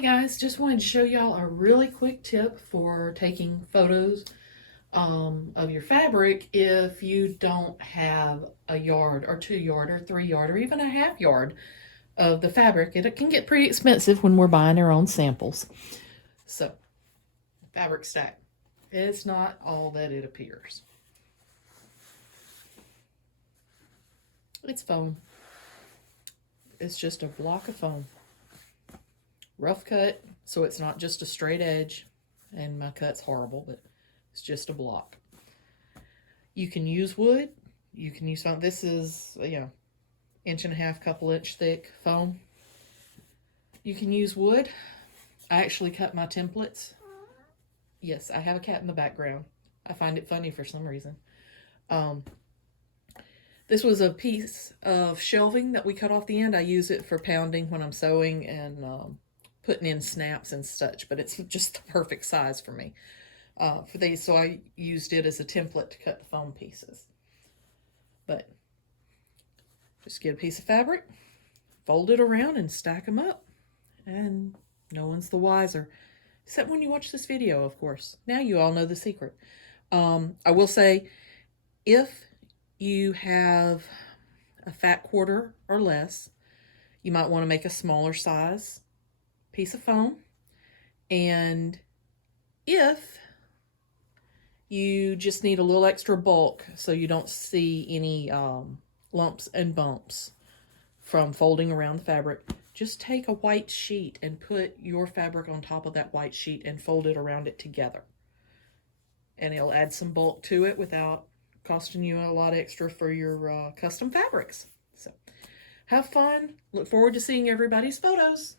Hey guys, just wanted to show y'all a really quick tip for taking photos of your fabric if you don't have a yard or 2 yard or 3 yard or even a half yard of the fabric. It can get pretty expensive when we're buying our own samples. So, fabric stack. It's not all that it appears. It's foam. It's just a block of foam. Rough cut, so it's not just a straight edge, and my cut's horrible, but it's just a block. You can use wood, you can use foam. This is, 1.5 couple inch thick foam. You can use wood. I actually cut my templates. Yes, I have a cat in the background. I find it funny for some reason. This was a piece of shelving that we cut off the end. I use it for pounding when I'm sewing and putting in snaps and such, but it's just the perfect size for me for these, so I used it as a template to cut the foam pieces. But just get a piece of fabric, fold it around and stack them up, and no one's the wiser, except when you watch this video, of course. Now you all know the secret. I will say, if you have a fat quarter or less, you might want to make a smaller size piece of foam. And if you just need a little extra bulk so you don't see any lumps and bumps from folding around the fabric, just take a white sheet and put your fabric on top of that white sheet and fold it around it together. And it'll add some bulk to it without costing you a lot extra for your custom fabrics. So have fun. Look forward to seeing everybody's photos.